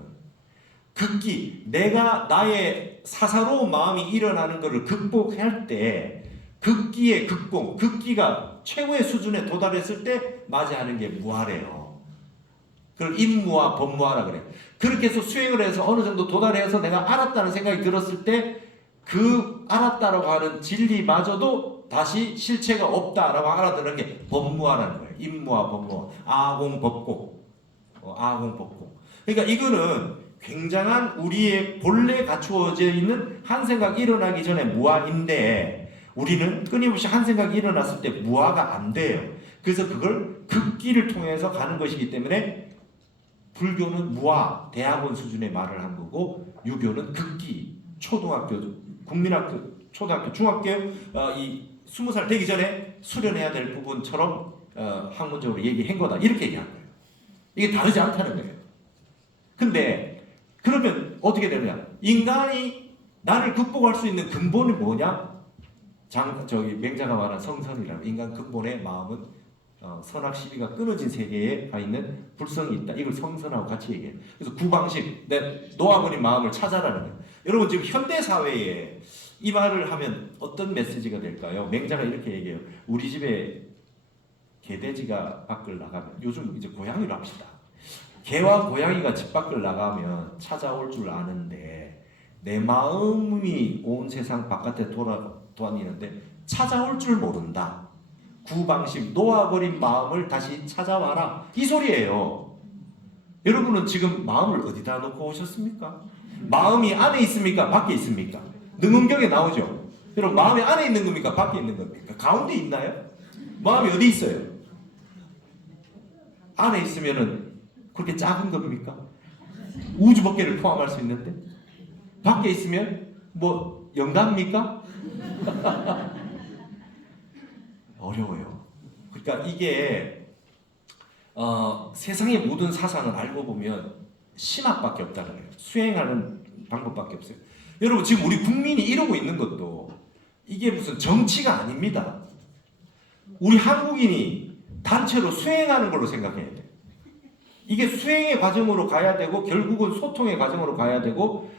극기, 내가 나의 사사로운 마음이 일어나는 것을 극복할 때 극기의 극공, 극기가 최고의 수준에 도달했을 때 맞이하는 게 무아래요. 그걸 인무아, 법무아라 그래. 그렇게 해서 수행을 해서 어느 정도 도달해서 내가 알았다는 생각이 들었을 때 그 알았다라고 하는 진리마저도 다시 실체가 없다라고 알아듣는 게 법무아라는 거예요. 인무아, 법무아, 아공, 법공, 아공, 법공. 그러니까 이거는 굉장한 우리의 본래 갖추어져 있는 한 생각이 일어나기 전에 무아인데 우리는 끊임없이 한 생각이 일어났을 때 무아가 안 돼요. 그래서 그걸 극기를 통해서 가는 것이기 때문에 불교는 무아, 대학원 수준의 말을 한 거고 유교는 극기, 초등학교, 국민학교, 초등학교, 중학교 이 20살 되기 전에 수련해야 될 부분처럼 학문적으로 얘기한 거다. 이렇게 얘기한 거예요. 이게 다르지 않다는 거예요. 근데 그러면 어떻게 되느냐? 인간이 나를 극복할 수 있는 근본이 뭐냐? 맹자가 말한 성선이라고 인간 근본의 마음은 선악 시비가 끊어진 세계에 가 있는 불성이 있다. 이걸 성선하고 같이 얘기해요. 그래서 구방식, 내 놓아버린 마음을 찾아라는 거예요. 여러분 지금 현대 사회에 이 말을 하면 어떤 메시지가 될까요? 맹자가 이렇게 얘기해요. 우리 집에 개돼지가 밖을 나가면 요즘 이제 고양이로 합시다. 개와 고양이가 집 밖을 나가면 찾아올 줄 아는데 내 마음이 온 세상 바깥에 돌아다니는데 찾아올 줄 모른다. 구방식, 놓아버린 마음을 다시 찾아와라. 이 소리예요. 여러분은 지금 마음을 어디다 놓고 오셨습니까? 마음이 안에 있습니까? 밖에 있습니까? 능음경에 나오죠. 여러분 마음이 안에 있는 겁니까? 밖에 있는 겁니까? 가운데 있나요? 마음이 어디 있어요? 안에 있으면은 그렇게 작은 겁니까? 우주 법계를 포함할 수 있는데 밖에 있으면 뭐 영감입니까? 어려워요. 그러니까 이게 세상의 모든 사상을 알고 보면 신학밖에 없다는 거예요. 수행하는 방법밖에 없어요. 여러분 지금 우리 국민이 이러고 있는 것도 이게 무슨 정치가 아닙니다. 우리 한국인이 단체로 수행하는 걸로 생각해야 돼요. 이게 수행의 과정으로 가야 되고 결국은 소통의 과정으로 가야 되고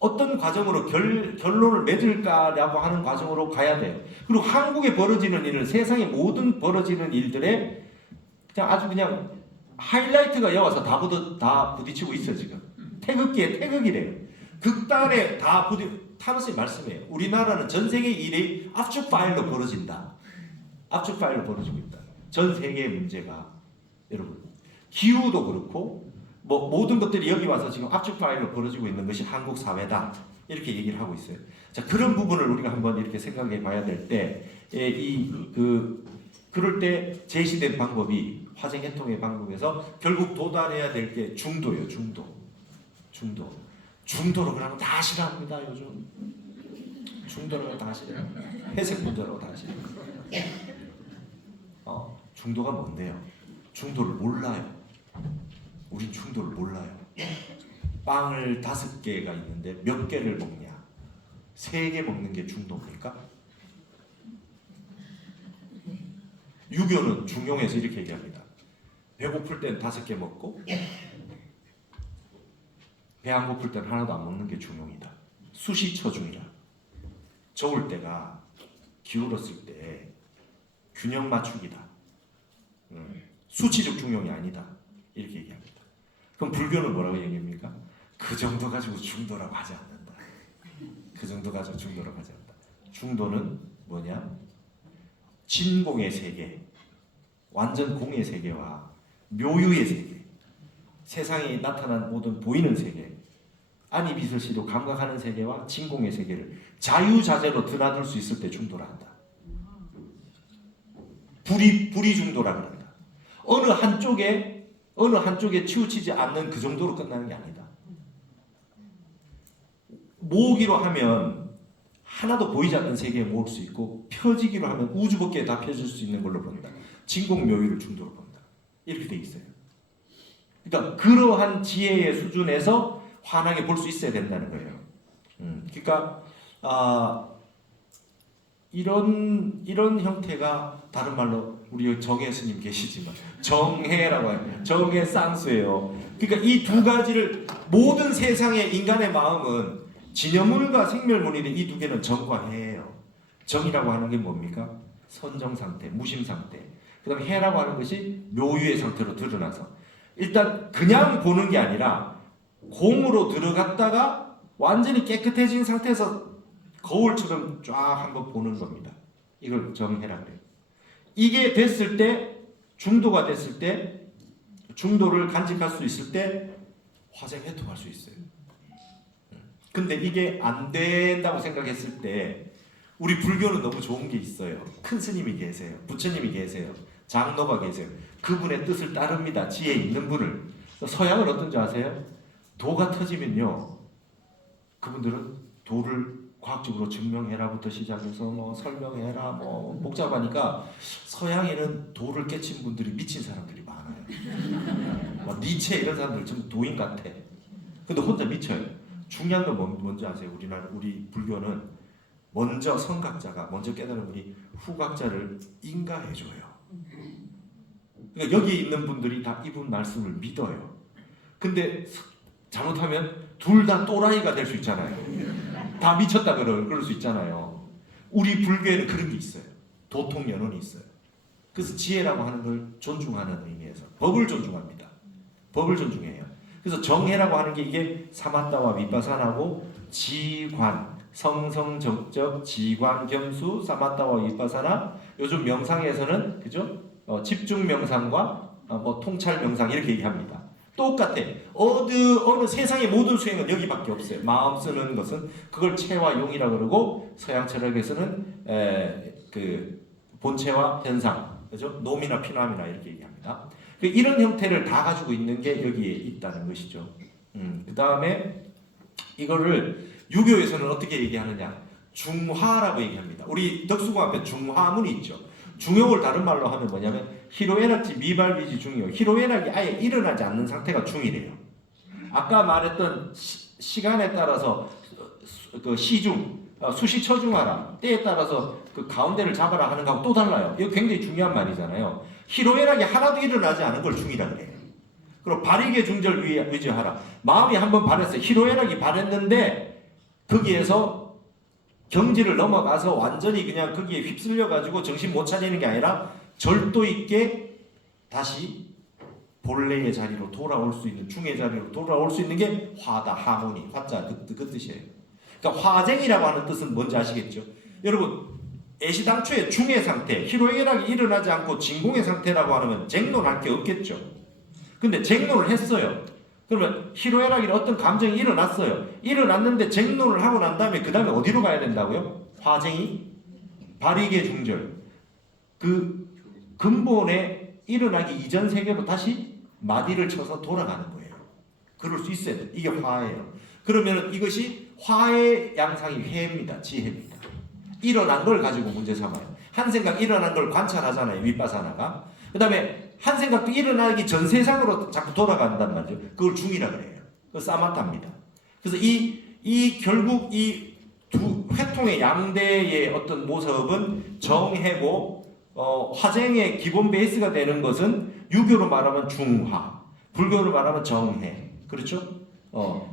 어떤 과정으로 결론을 맺을까라고 하는 과정으로 가야 돼요. 그리고 한국에 벌어지는 일은 세상의 모든 벌어지는 일들에 아주 그냥 하이라이트가 여와서 다 부딪히고 있어요 지금. 태극기에 태극이래요. 극단에 다 타노스의 말씀이에요. 우리나라는 전 세계 일이 압축 파일로 벌어진다. 압축 파일로 벌어지고 있다. 전 세계의 문제가 여러분 기후도 그렇고 뭐 모든 것들이 여기 와서 지금 압축 파일로 벌어지고 있는 것이 한국 사회다. 이렇게 얘기를 하고 있어요. 자 그런 부분을 우리가 한번 이렇게 생각해 봐야 될 때 그럴 때 제시된 방법이 화생해통의 방법에서 결국 도달해야 될 게 중도예요. 중도로 그러면 다 싫어합니다 요즘. 중도로 다 싫어요. 회색 분자라고 다 싫어요. 중도가 뭔데요? 중도를 몰라요. 우린 중도를 몰라요. 빵을 5개가 있는데 몇 개를 먹냐? 3개 먹는 게 중도입니까? 유교는 중용에서 이렇게 얘기합니다. 배고플 땐 5개 먹고 배 안 고플 땐 하나도 안 먹는 게 중용이다. 수시처중이라. 적을 때가 기울었을 때 균형 맞추기다. 수치적 중용이 아니다. 이렇게 얘기합니다. 그럼 불교는 뭐라고 얘기합니까? 그 정도 가지고 중도라고 하지 않는다. 그 정도 가지고 중도라고 하지 않는다. 중도는 뭐냐? 진공의 세계, 완전 공의 세계와 묘유의 세계, 세상에 나타난 모든 보이는 세계, 아니 빛을 시도 감각하는 세계와 진공의 세계를 자유자재로 드나들 수 있을 때 중도라 한다. 불이 중도라 그런다. 어느 한쪽에 치우치지 않는 그 정도로 끝나는 게 아니다. 모으기로 하면 하나도 보이지 않는 세계에 모을 수 있고, 펴지기로 하면 우주 밖에 다 펴질 수 있는 걸로 본다. 진공 묘유를 중도로 본다. 이렇게 돼 있어요. 그러니까 그러한 지혜의 수준에서 환하게 볼 수 있어야 된다는 거예요. 그러니까 이런 형태가 다른 말로 우리 정혜 스님 계시지만 정혜라고 해요. 정혜 쌍수예요. 그러니까 이 두 가지를 모든 세상의 인간의 마음은 진여문과 생멸문인데 이 두 개는 정과 해예요. 정이라고 하는 게 뭡니까? 선정 상태, 무심 상태. 그다음에 해라고 하는 것이 묘유의 상태로 드러나서 일단 그냥 보는 게 아니라 공으로 들어갔다가 완전히 깨끗해진 상태에서 거울처럼 쫙 한번 보는 겁니다. 이걸 정해라 그래요. 이게 됐을 때, 중도가 됐을 때, 중도를 간직할 수 있을 때 화생해통할 수 있어요. 근데 이게 안 된다고 생각했을 때 우리 불교는 너무 좋은 게 있어요. 큰 스님이 계세요. 부처님이 계세요. 장로가 계세요. 그분의 뜻을 따릅니다. 지혜 있는 분을. 서양은 어떤지 아세요? 도가 터지면요, 그분들은 도를 과학적으로 증명해라부터 시작해서 뭐 설명해라 뭐 복잡하니까 서양에는 도를 깨친 분들이 미친 사람들이 많아요. 뭐 니체 이런 사람들 전부 도인 같아. 근데 혼자 미쳐요. 중요한 건 뭔지 아세요? 우리 불교는 먼저 선각자가 먼저 깨달은 분이 후각자를 인가해줘요. 그러니까 여기 있는 분들이 다 이분 말씀을 믿어요. 근데 잘못하면 둘 다 또라이가 될 수 있잖아요. 다 미쳤다 그럴 수 있잖아요. 우리 불교에는 그런 게 있어요. 도통연원이 있어요. 그래서 지혜라고 하는 걸 존중하는 의미에서 법을 존중합니다. 법을 존중해요. 그래서 정해라고 하는 게 이게 사마타와 위파사나고 지관, 성성적적, 지관, 겸수, 사마타와 위파사나. 요즘 명상에서는 그죠? 집중 명상과 뭐 통찰 명상 이렇게 얘기합니다. 똑같아. 어느 세상의 모든 수행은 여기밖에 없어요. 마음 쓰는 것은 그걸 체와 용이라 그러고, 서양 철학에서는 그 본체와 현상, 그죠? 놈이나 피남이나 이렇게 얘기합니다. 이런 형태를 다 가지고 있는 게 여기에 있다는 것이죠. 그 다음에 이거를 유교에서는 어떻게 얘기하느냐? 중화라고 얘기합니다. 우리 덕수궁 앞에 중화문이 있죠. 중용을 다른 말로 하면 뭐냐면 히로에락지 미발비지 중이요. 히로에락이 아예 일어나지 않는 상태가 중이래요. 아까 말했던 시간에 따라서 그 시중, 수시처중하라, 때에 따라서 그 가운데를 잡아라 하는 거하고 또 달라요. 이거 굉장히 중요한 말이잖아요. 히로에락이 하나도 일어나지 않은 걸 중이라 그래요. 그리고 발익의 중절 위지하라. 마음이 한번 발했어요. 히로에락이 발했는데 거기에서 경지를 넘어가서 완전히 그냥 거기에 휩쓸려가지고 정신 못 차리는 게 아니라 절도 있게 다시 본래의 자리로 돌아올 수 있는, 중의 자리로 돌아올 수 있는 게 화다, 하모니, 화자 그 뜻이에요. 그러니까 화쟁이라고 하는 뜻은 뭔지 아시겠죠? 여러분, 애시당초의 중의 상태, 희로애락이 일어나지 않고 진공의 상태라고 하면 쟁론할 게 없겠죠. 근데 쟁론을 했어요. 그러면 희로애락이 어떤 감정이 일어났어요. 일어났는데 쟁론을 하고 난 다음에 그 다음에 어디로 가야 된다고요? 화쟁이, 발익의 중절, 그 근본에 일어나기 이전 세계로 다시 마디를 쳐서 돌아가는 거예요. 그럴 수 있어야 돼. 이게 화예요. 그러면 이것이 화의 양상이 회입니다. 지혜입니다. 일어난 걸 가지고 문제 삼아요. 한 생각 일어난 걸 관찰하잖아요. 윗바사나가. 그 다음에 한 생각도 일어나기 전 세상으로 자꾸 돌아간단 말이죠. 그걸 중이라 그래요. 그 사마타입니다. 그래서 이 결국 이 두 회통의 양대의 어떤 모습은 정해고 화쟁의 기본 베이스가 되는 것은 유교로 말하면 중화, 불교로 말하면 정해. 그렇죠?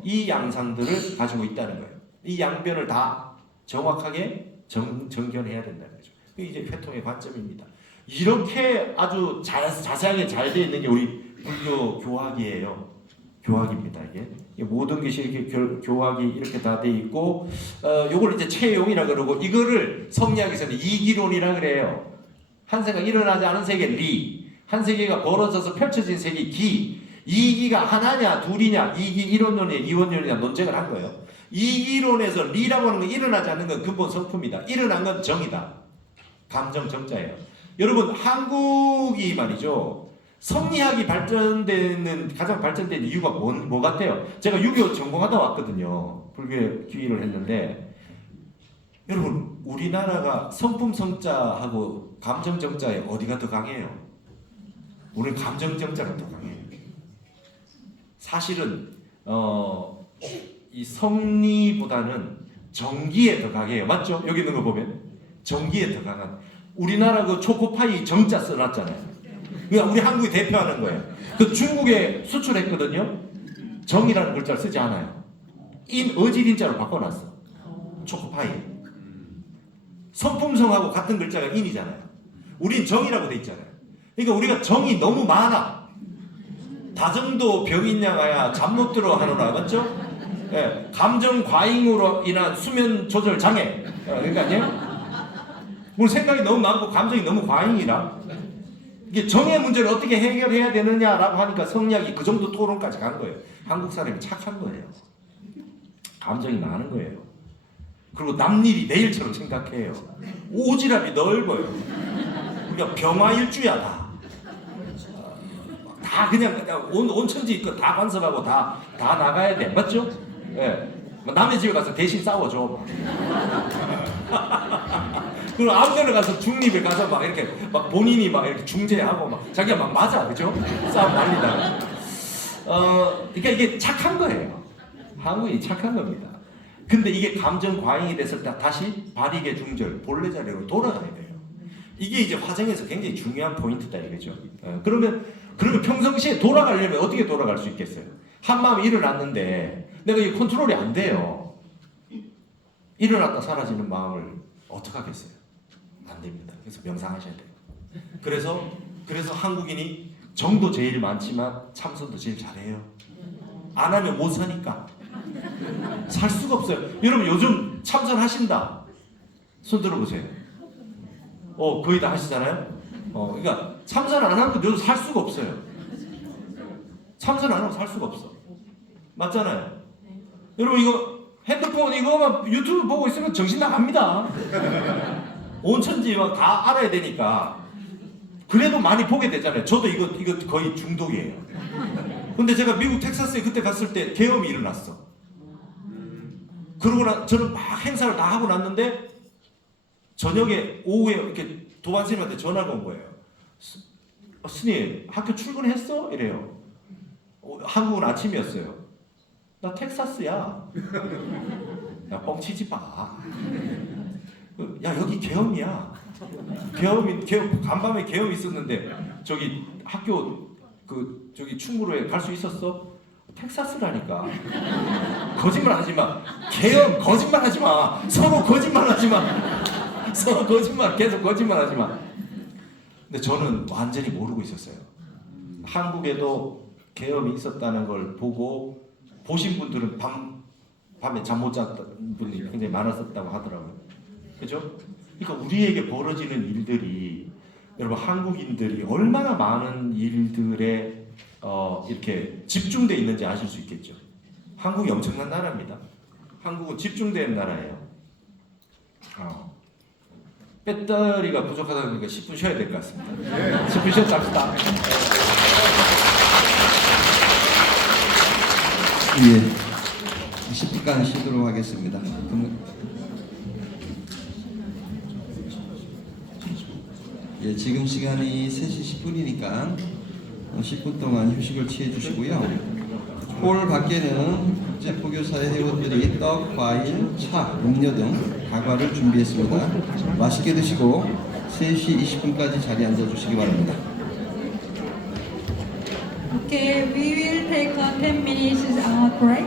이 양상들을 가지고 있다는 거예요. 이 양변을 다 정확하게 정견해야 된다는 거죠. 그게 이제 회통의 관점입니다. 이렇게 아주 자세하게 잘 되어 있는 게 우리 불교 교학이에요. 교학입니다. 이게 모든 것이 이렇게 교학이 이렇게 다 돼 있고, 요걸 이제 채용이라 그러고, 이거를 성리학에서는 이기론이라 그래요. 한 세가 일어나지 않은 세계 리, 한 세계가 벌어져서 펼쳐진 세계 기. 이기가 하나냐 둘이냐, 이기 일원론이냐 이원론이냐 논쟁을 한 거예요. 이기론에서 리라고 하는 건 일어나지 않는 건 근본 성품이다. 일어난 건 정이다. 감정 정자예요. 여러분 한국이 말이죠. 성리학이 가장 발전된 이유가 뭐 같아요? 제가 유교 전공하다 왔거든요. 불교에 귀의를 했는데, 여러분 우리나라가 성품 성자하고 감정 정자에 어디가 더 강해요? 우리는 감정 정자가 더 강해요. 사실은 이 성리보다는 정기에 더 강해요. 맞죠? 여기 있는 거 보면 정기에 더 강한. 우리나라 그 초코파이 정자 써놨잖아요. 그러니까 우리 한국이 대표하는 거예요. 그 중국에 수출했거든요. 정이라는 글자를 쓰지 않아요. 어질인자로 바꿔놨어. 초코파이. 성품성하고 같은 글자가 인이잖아요. 우린 정이라고 돼 있잖아요. 그러니까 우리가 정이 너무 많아. 다정도 병인양하야 잠 못 들어 하노라. 맞죠? 예, 감정 과잉으로 인한 수면 조절 장애. 그러니까요. 우리 생각이 너무 많고 감정이 너무 과잉이라. 이게 정의 문제를 어떻게 해결해야 되느냐라고 하니까 성리학이 그 정도 토론까지 간 거예요. 한국 사람이 착한 거예요. 감정이 많은 거예요. 그리고 남일이 내일처럼 생각해요. 오지랖이 넓어요. 그러니까 병화일주야 다. 다 그냥 온천지 있고 다 간섭하고 다 나가야 돼. 맞죠? 예. 남의 집에 가서 대신 싸워줘. 그리고 아무 데나 가서 중립에 가서 막 이렇게 막 본인이 막 이렇게 중재하고 막 자기가 막 맞아. 그죠? 싸움 날리다가. 그러니까 이게 착한 거예요. 한국이 착한 겁니다. 근데 이게 감정 과잉이 됐을 때 다시 발익의 중절, 본래 자리로 돌아가야 돼요. 이게 이제 화정에서 굉장히 중요한 포인트다 이거죠. 그러면 평상시에 돌아가려면 어떻게 돌아갈 수 있겠어요? 한 마음이 일어났는데 내가 이 컨트롤이 안 돼요. 일어났다 사라지는 마음을 어떻게 하겠어요? 안 됩니다. 그래서 명상하셔야 돼요. 그래서 한국인이 정도 제일 많지만 참선도 제일 잘해요. 안 하면 못 사니까. 살 수가 없어요. 여러분 요즘 참선하신다. 손 들어보세요. 거의 다 하시잖아요. 그러니까 참선 안 하면 요즘 살 수가 없어요. 참선 안 하면 살 수가 없어. 맞잖아요. 여러분 이거 핸드폰 이거만 유튜브 보고 있으면 정신 나갑니다. 온천지 막 다 알아야 되니까. 그래도 많이 보게 되잖아요. 저도 이거 거의 중독이에요. 근데 제가 미국 텍사스에 그때 갔을 때 계엄이 일어났어. 그러고 저는 막 행사를 다 하고 났는데 저녁에 오후에 이렇게 도반스님한테 전화가 온 거예요. 스님 학교 출근했어? 이래요. 한국은 아침이었어요. 나 텍사스야. 야 뻥치지 마. 야 여기 계엄이야. 계엄 간밤에 계엄이 있었는데 저기 학교 저기 충무로에 갈 수 있었어? 텍사스라니까. 거짓말하지 마. 계엄 거짓말하지 마. 서로 거짓말하지 마. 서로 계속 거짓말하지 마. 근데 저는 완전히 모르고 있었어요. 한국에도 계엄이 있었다는 걸 보신 분들은 밤에 잠 못 잤던 분이 굉장히 많았었다고 하더라고요. 그죠? 그러니까 우리에게 벌어지는 일들이 여러분 한국인들이 얼마나 많은 일들에 이렇게 집중되어 있는지 아실 수 있겠죠. 한국이 엄청난 나라입니다. 한국은 집중된 나라예요. 배터리가 부족하다 보니까 10분 쉬어야 될 것 같습니다. 10분 쉬었다 합시다. 예, 10분간 쉬도록 하겠습니다. 예, 지금 시간이 3시 10분이니까 10분 동안 휴식을 취해 주시고요. 홀 밖에는 국제포교사의 회원들이 떡, 과일, 차, 음료 등 다과를 준비했습니다. 맛있게 드시고 3시 20분까지 자리에 앉아주시기 바랍니다. Okay, we will take a 10 minutes break.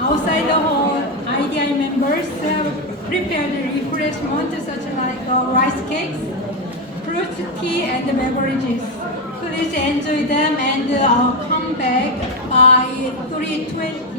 Outside the hall, IDI members have prepared refreshment such like rice cakes, fruit tea, and beverages. Please enjoy them and come back by 3:20.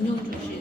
윤영주 씨